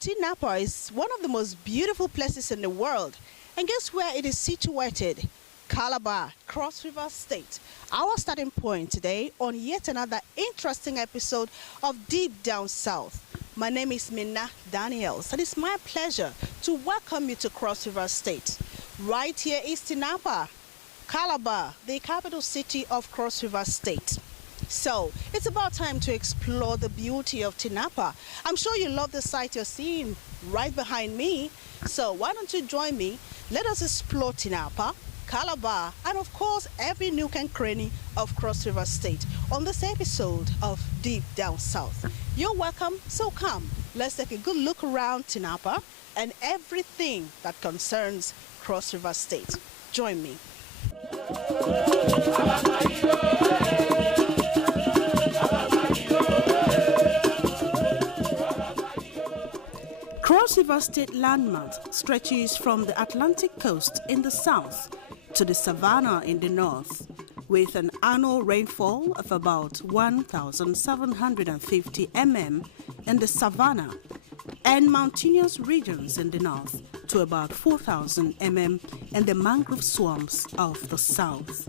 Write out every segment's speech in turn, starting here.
Tinapa is one of the most beautiful places in the world. And guess where it is situated? Calabar, Cross River State. Our starting point today on yet another interesting episode of Deep Down South. My name is Minna Daniels, and it's my pleasure to welcome you to Cross River State. Right here is Tinapa, Calabar, the capital city of Cross River State. So, it's about time to explore the beauty of Tinapa. I'm sure you love the sight you're seeing right behind me. So, why don't you join me? Let us explore Tinapa, Calabar, and of course, every nook and cranny of Cross River State on this episode of Deep Down South. You're welcome, so come. Let's take a good look around Tinapa and everything that concerns Cross River State. Join me. Cross River State landmass stretches from the Atlantic coast in the south to the savannah in the north, with an annual rainfall of about 1,750 mm in the savannah and mountainous regions in the north to about 4,000 mm in the mangrove swamps of the south.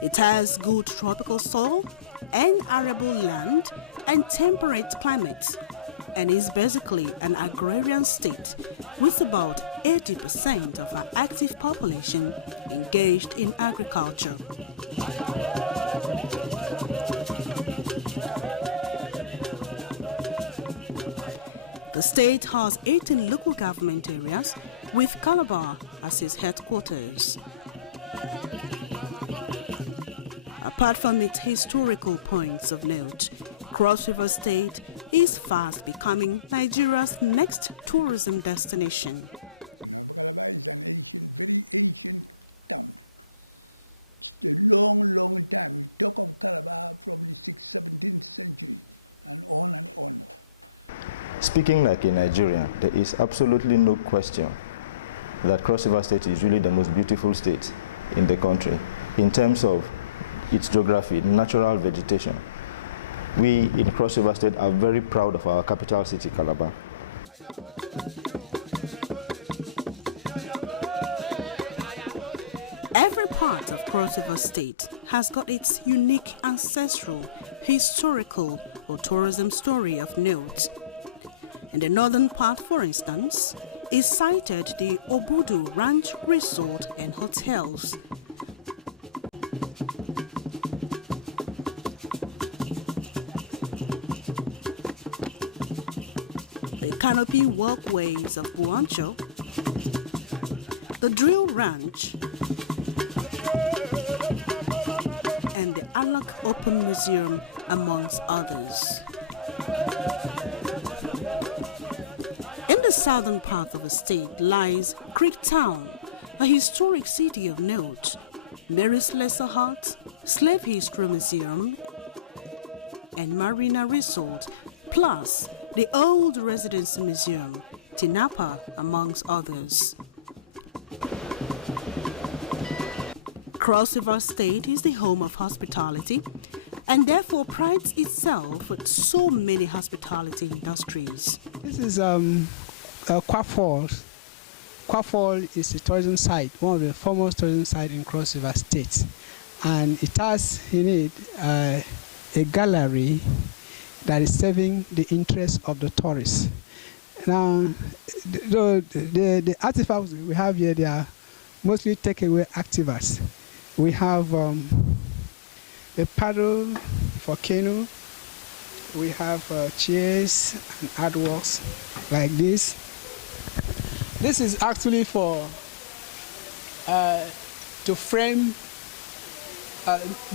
It has good tropical soil and arable land and temperate climate, and is basically an agrarian state with about 80% of our active population engaged in agriculture. The state has 18 local government areas, with Calabar as its headquarters. Apart from its historical points of note, Cross River State is fast becoming Nigeria's next tourism destination. Speaking like a Nigerian, there is absolutely no question that Cross River State is really the most beautiful state in the country in terms of its geography, natural vegetation. We in Cross River State are very proud of our capital city, Calabar. Every part of Cross River State has got its unique ancestral, historical, or tourism story of note. In the northern part, for instance, is cited the Obudu Ranch Resort and Hotels. The canopy walkways of Buancho, the Drill Ranch, and the Alak Open Museum, amongst others. In the southern part of the state lies Creek Town, a historic city of note, Mary's Lesser Hut, Slave History Museum, and Marina Resort, plus the Old Residency Museum, Tinapa, amongst others. Cross River State is the home of hospitality and therefore prides itself with so many hospitality industries. This is Kwa Falls. Kwa Falls is a tourism site, one of the foremost tourism sites in Cross River State. And it has in it a gallery that is serving the interests of the tourists. Now, the artifacts we have here, they are mostly takeaway artifacts. We have a paddle for canoe. We have chairs and artworks like this. This is actually for to frame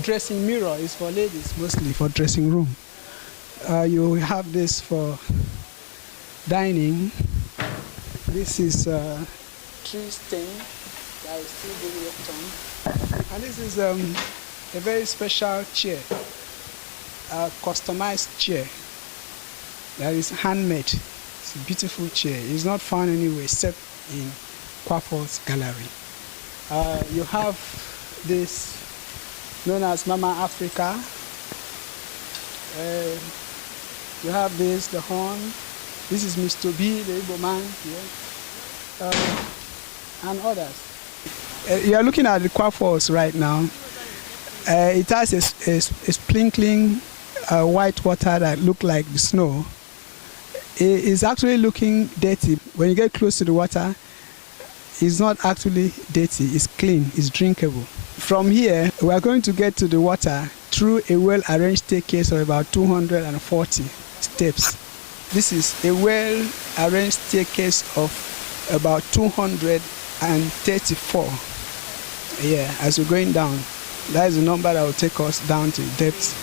dressing mirror. It's for ladies, mostly for dressing room. You have this for dining. This is tree stain that is still being worked on. And this is a very special chair, a customized chair that is handmade. It's a beautiful chair. It's not found anywhere except in Kwa Falls Gallery. You have this known as Mama Africa. You have this, the horn, This is Mr. B, the Igbo man here, and others. You are looking at the Kwa Falls right now. It has a sprinkling white water that looks like the snow. It's actually looking dirty. When you get close to the water, it's not actually dirty, it's clean, it's drinkable. From here, we are going to get to the water through a well-arranged staircase of about 240 steps. This is a well-arranged staircase of about 234. Yeah, as we're going down, that is the number that will take us down to depth.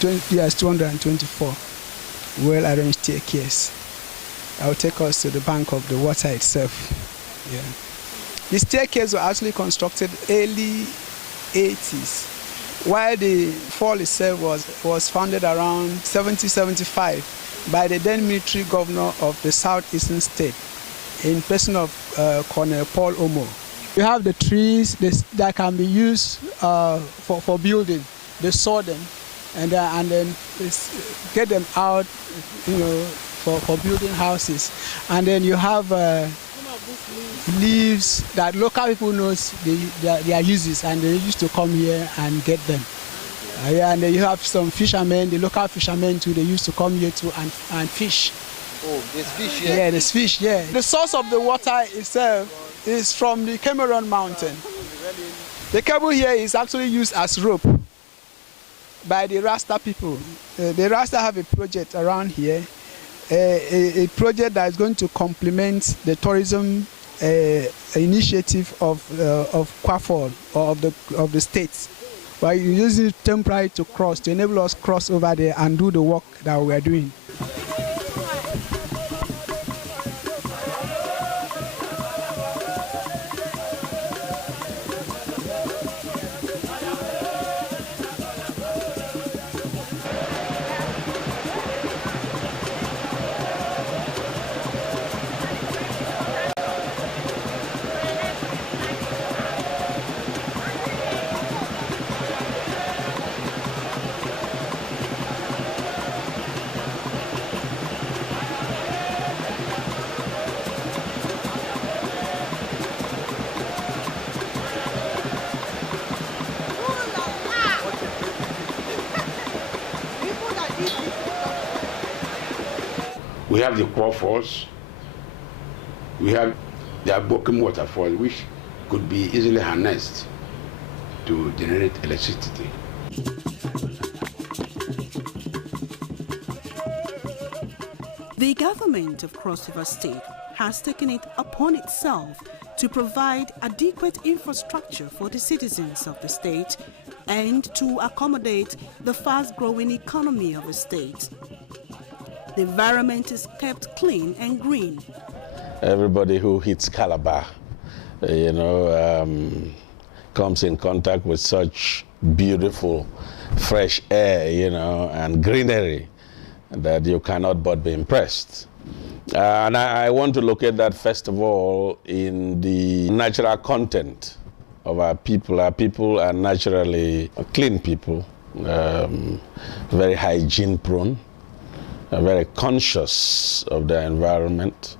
224. Well-arranged staircase. That will take us to the bank of the water itself. Yeah. The staircase was actually constructed early 80s, while the fall itself was founded around 70-75 by the then military governor of the southeastern state, in person of Colonel Paul Omo. You have the trees that can be used for building. They saw them and then get them out, for building houses. And then you have leaves that local people know their uses, and they used to come here and get them. And then you have some fishermen, the local fishermen too, they used to come here too and fish. Oh, there's fish here? Yeah, there's fish, yeah. The source of the water itself is from the Cameron Mountain. The cable here is actually used as rope by the Rasta people. The Rasta have a project around here, a project that is going to complement the tourism initiative of Kwa Fall, or of the states. But you use it temporarily to cross, to enable us to cross over there and do the work that we are doing. We have the Kwa Falls, we have the Abokim waterfall, which could be easily harnessed to generate electricity. The government of Cross River State has taken it upon itself to provide adequate infrastructure for the citizens of the state and to accommodate the fast-growing economy of the state. The environment is kept clean and green. Everybody who hits Calabar, comes in contact with such beautiful, fresh air, and greenery that you cannot but be impressed. And I want to look at that, first of all, in the natural content of our people. Our people are naturally clean people, very hygiene prone, very conscious of their environment.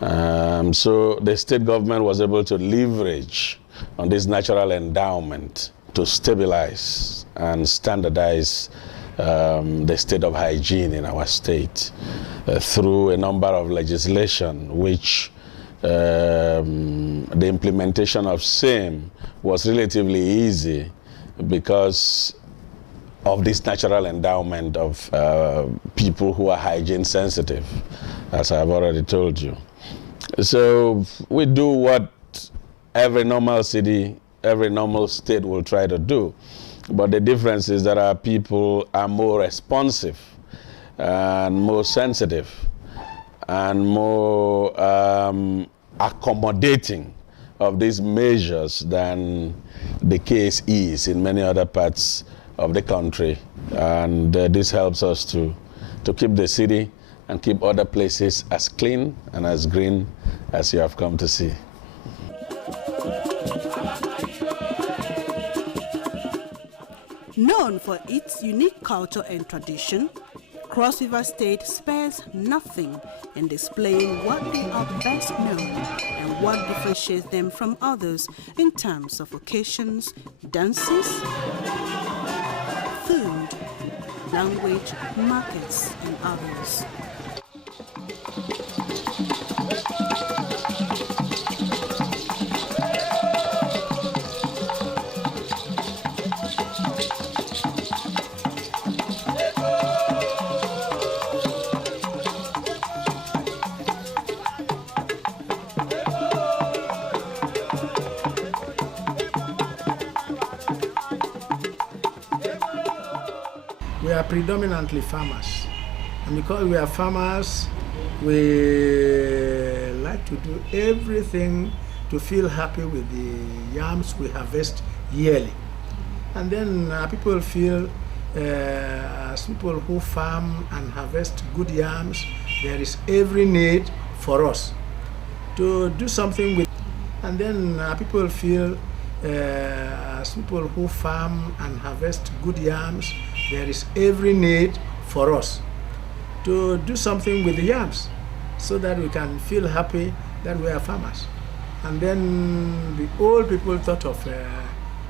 So the state government was able to leverage on this natural endowment to stabilize and standardize the state of hygiene in our state through a number of legislation, which the implementation of same was relatively easy because of this natural endowment of people who are hygiene sensitive, as I've already told you. So we do what every normal city, every normal state will try to do. But the difference is that our people are more responsive and more sensitive and more accommodating of these measures than the case is in many other parts of the country. And this helps us to keep the city and keep other places as clean and as green as you have come to see. Known for its unique culture and tradition, Cross River State spares nothing in displaying what they are best known and what differentiates them from others in terms of occasions, dances, food, language, markets, and others. We are predominantly farmers, and because we are farmers, we like to do everything to feel happy with the yams we harvest yearly. And then people feel, as people who farm and harvest good yams, there is every need for us to do something with. And then people feel, as people who farm and harvest good yams, there is every need for us to do something with the yams so that we can feel happy that we are farmers. And then the old people thought of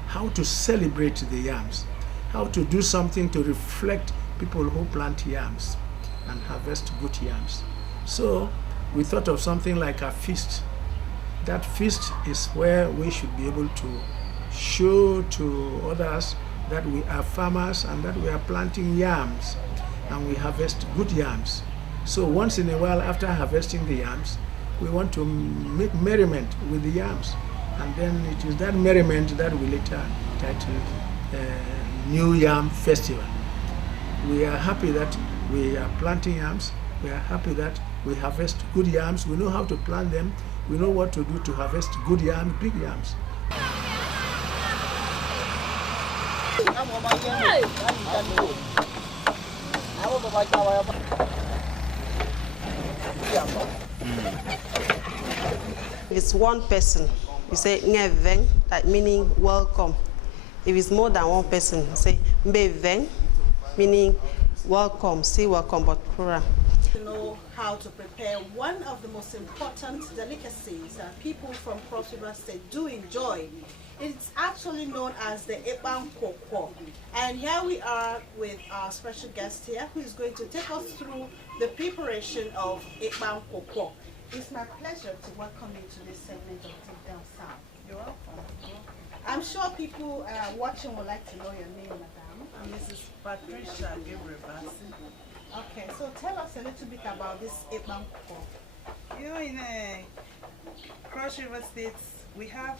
how to celebrate the yams, how to do something to reflect people who plant yams and harvest good yams. So we thought of something like a feast. That feast is where we should be able to show to others that we are farmers and that we are planting yams and we harvest good yams. So once in a while, after harvesting the yams, we want to make merriment with the yams. And then it is that merriment that we later titled New Yam Festival. We are happy that we are planting yams. We are happy that we harvest good yams. We know how to plant them. We know what to do to harvest good yams, big yams. If it's one person, you say "ngeveng," that meaning welcome. If it's more than one person, you say "mbeveng," meaning welcome, say welcome, but plural. To know how to prepare one of the most important delicacies people from Cross River State do enjoy. It's actually known as the Ekpang Koko. And here we are with our special guest here who is going to take us through the preparation of Ekpang Koko. It's my pleasure to welcome you to this segment of Take Down Sound. You're welcome. I'm sure people watching would like to know your name, Madam. I'm Mrs. Patricia Gabriel Bassi. Okay, so tell us a little bit about this Ekpang Koko. You know, in Cross River State, we have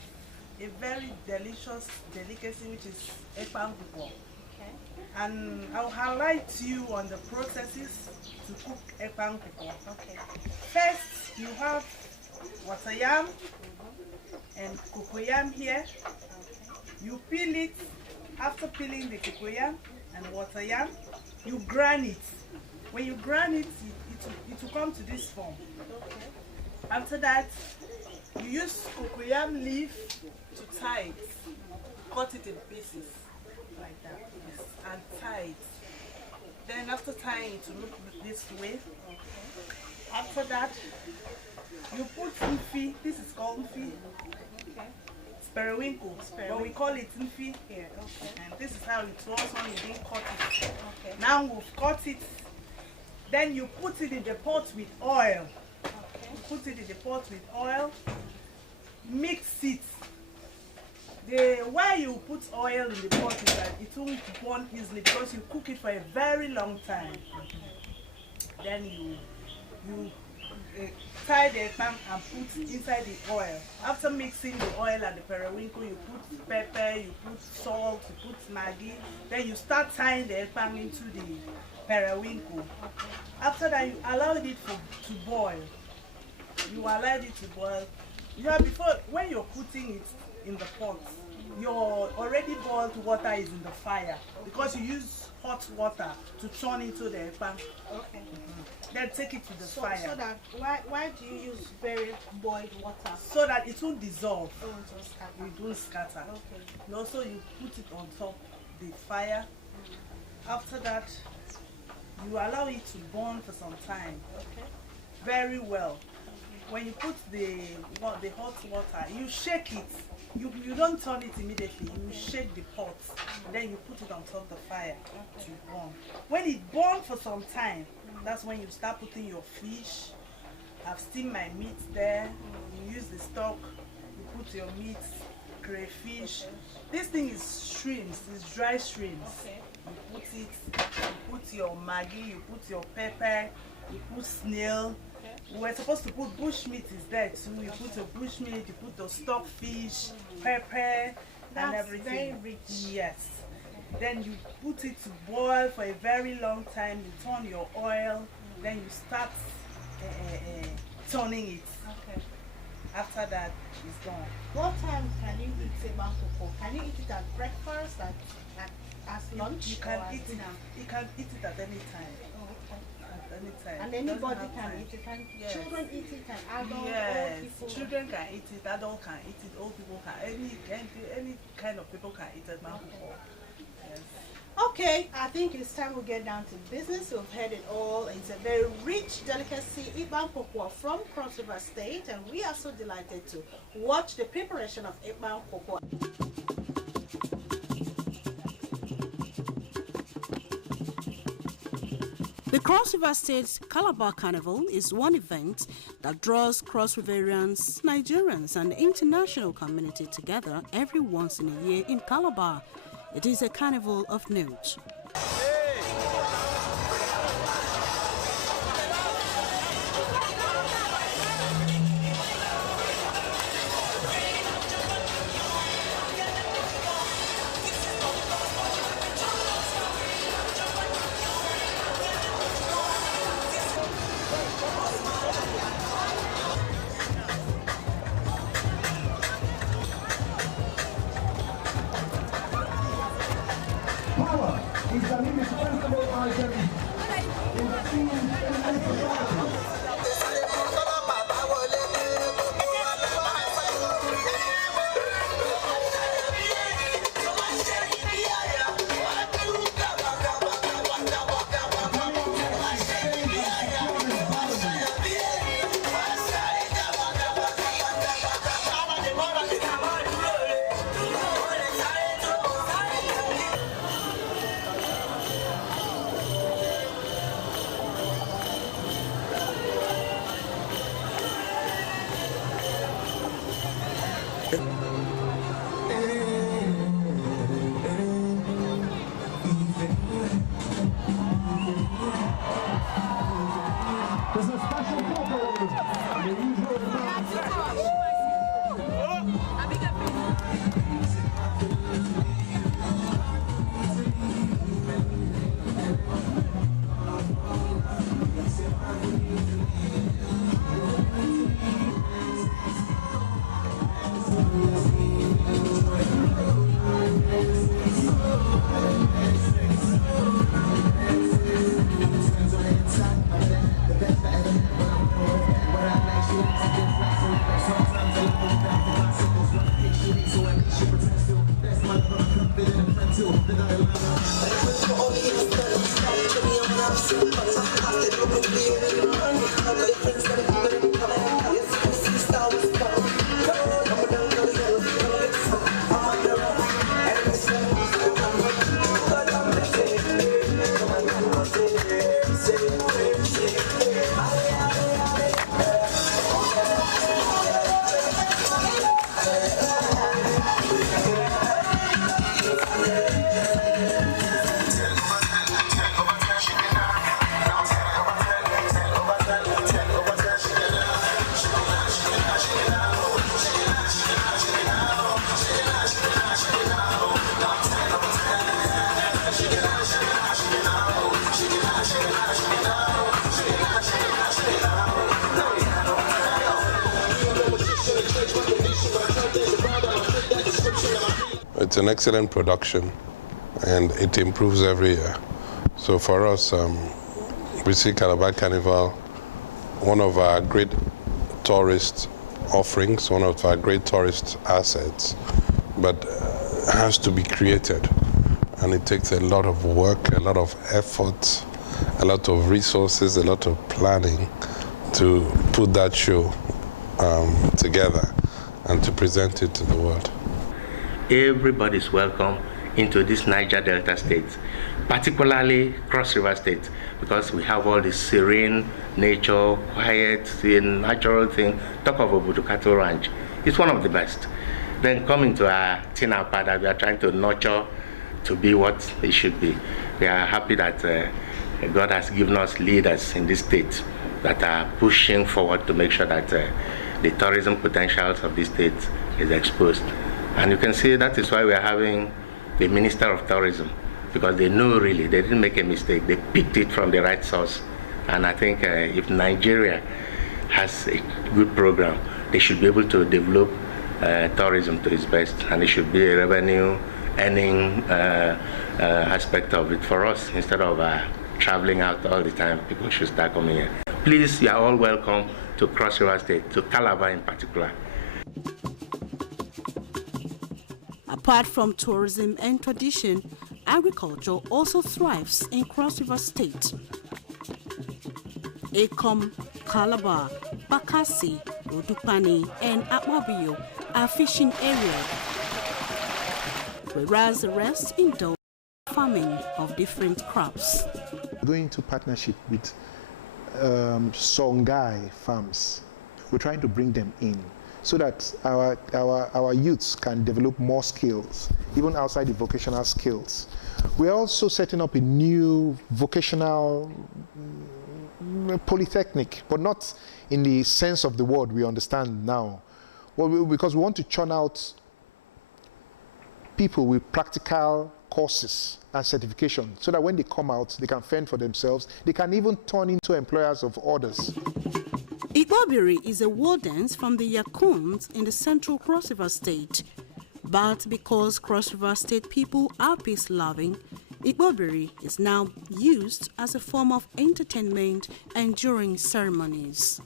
a very delicious delicacy which is Ekpang Koko. Okay. And I'll highlight to you on the processes to cook Ekpang Koko. Okay. First, you have water yam and cocoyam here. Okay. You peel it. After peeling the cocoyam and water yam, you grind it. When you grind it, it will come to this form. Okay. After that, you use cocoyam leaf to tie it. Cut it in pieces like that, yes, and tie it. Then after tying it to look this way. Okay. After that, you put mfi. This is called mfi. Okay. It's periwinkle, but we call it mfi here. Okay. And this is how it was when you didn't cut it. Okay. Now we've cut it. Then you put it in the pot with oil. Okay. You put it in the pot with oil. Mix it. The why you put oil in the pot is that it won't burn easily because you cook it for a very long time. Then you tie the pan and put inside the oil. After mixing the oil and the periwinkle, you put pepper, you put salt, you put maggi. Then you start tying the pan into the periwinkle. After that, you allow it to boil. You allow it to boil. You know, before, when you're putting it in the pot, your already boiled water is in the fire because you use hot water to turn into the pan. Okay. Then take it to the fire. So that why do you use very boiled water? So that it won't dissolve. Oh, it won't scatter. It won't scatter. Okay. And also you put it on top the fire. After that, You allow it to burn for some time. Okay. Very well. When you put the hot water, you shake it. You don't turn it immediately. You shake the pot. Then you put it on top of the fire to burn. When it burns for some time, that's when you start putting your fish. I've steamed my meat there. You use the stock. You put your meat, crayfish. This thing is shrimps. It's dry shrimps. You put it. You put your Maggi. You put your pepper. You put snail. We're supposed to put bush meat is there too. You put your bush meat, you put the stock fish, pepper, and everything. Very rich. Yes. Then you put it to boil for a very long time. You turn your oil. Then you start turning it. Okay. After that, it's gone. What time can you eat Eban Koko? Can you eat it at breakfast, as lunch? You can eat it. You can eat it at any time. Anytime. And anybody can eat it. Can children eat it? Can adults? Yes, old people? children can eat it. Adults can eat it. Old people can. Any kind of people can eat it. Yes. Okay, I think it's time we get down to business. We've heard it all. It's a very rich delicacy, Eban Koko from Cross River State, and we are so delighted to watch the preparation of Eban Koko. The Cross River State's Calabar Carnival is one event that draws Cross Riverians, Nigerians, and the international community together every once in a year in Calabar. It is a carnival of note. Power is an indispensable item in any society. There's a special program in the usual It's an excellent production, and it improves every year. So for us, we see Calabar Carnival, one of our great tourist offerings, one of our great tourist assets, but has to be created. And it takes a lot of work, a lot of effort, a lot of resources, a lot of planning to put that show together and to present it to the world. Everybody's welcome into this Niger Delta state, particularly Cross River State, because we have all this serene nature, quiet, natural thing. Talk of Obudu Cattle Ranch. It's one of the best. Then coming to our Tinapa that we are trying to nurture to be what it should be. We are happy that God has given us leaders in this state that are pushing forward to make sure that the tourism potentials of this state is exposed. And you can see that is why we are having the Minister of Tourism, because they know really, they didn't make a mistake. They picked it from the right source. And I think if Nigeria has a good program, they should be able to develop tourism to its best, and it should be a revenue earning aspect of it for us. Instead of traveling out all the time, people should start coming here. Please, you are all welcome to Cross River State, to Calabar in particular. Apart from tourism and tradition, agriculture also thrives in Cross River State. Ekom, Calabar, Bakassi, Odupani, and Akmabio are fishing areas, whereas the rest indulge in farming of different crops. We're going into partnership with Songhai farms. We're trying to bring them in so that our youths can develop more skills, even outside the vocational skills. We're also setting up a new vocational polytechnic, but not in the sense of the word we understand now. Well, because we want to churn out people with practical courses and certification so that when they come out, they can fend for themselves. They can even turn into employers of others. Igbobiri is a war dance from the Yakuns in the central Cross River State. But because Cross River State people are peace-loving, Igbobiri is now used as a form of entertainment and during ceremonies.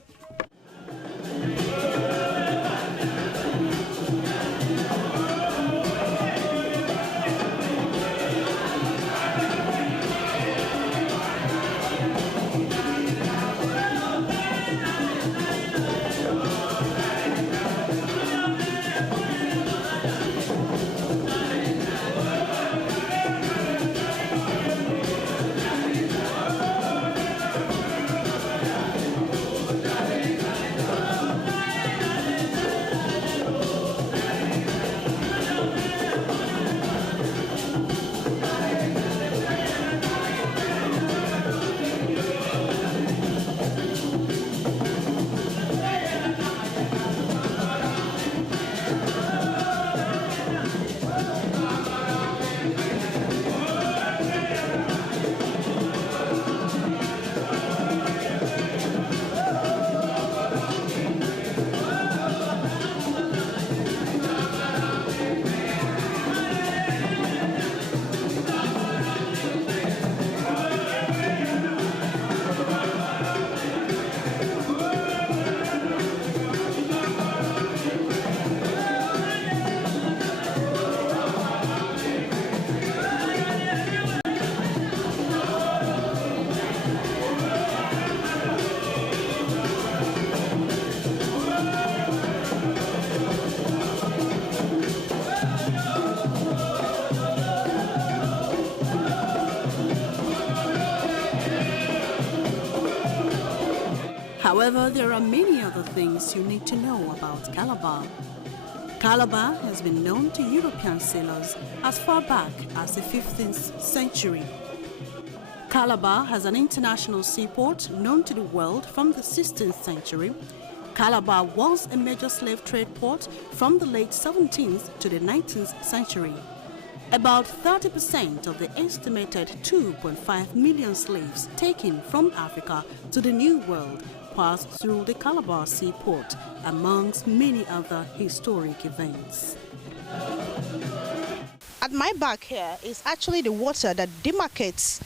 However, there are many other things you need to know about Calabar. Calabar has been known to European sailors as far back as the 15th century. Calabar has an international seaport known to the world from the 16th century. Calabar was a major slave trade port from the late 17th to the 19th century. About 30% of the estimated 2.5 million slaves taken from Africa to the New World passed through the Calabar seaport, amongst many other historic events. At my back here is actually the water that demarcates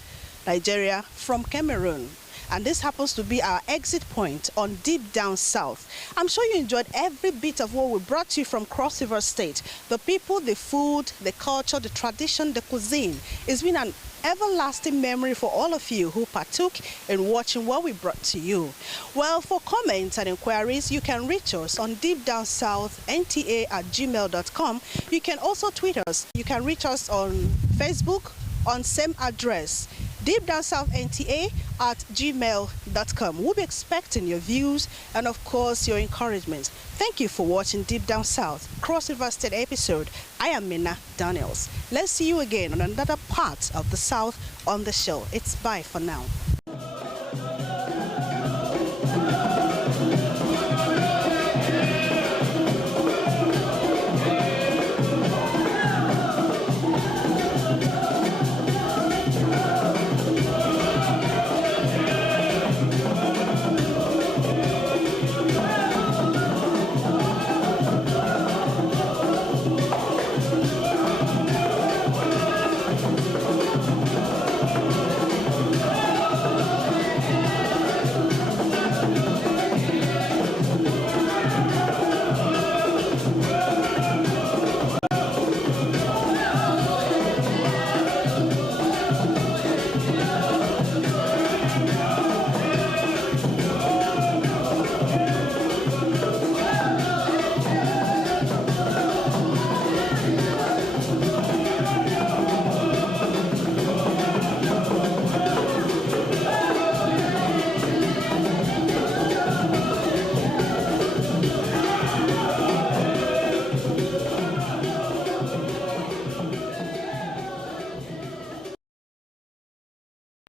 Nigeria from Cameroon. and this happens to be our exit point on Deep Down South. I'm sure you enjoyed every bit of what we brought to you from Cross River State. The people, the food, the culture, the tradition, the cuisine. It's been an everlasting memory for all of you who partook in watching what we brought to you. Well, for comments and inquiries, you can reach us on deepdownsouth@gmail.com. You can also tweet us. You can reach us on Facebook on same address, deepdownsouthNTA@gmail.com. We'll be expecting your views and, of course, your encouragement. Thank you for watching Deep Down South, Cross River State episode. I am Minna Daniels. Let's see you again on another part of the South on the show. It's bye for now.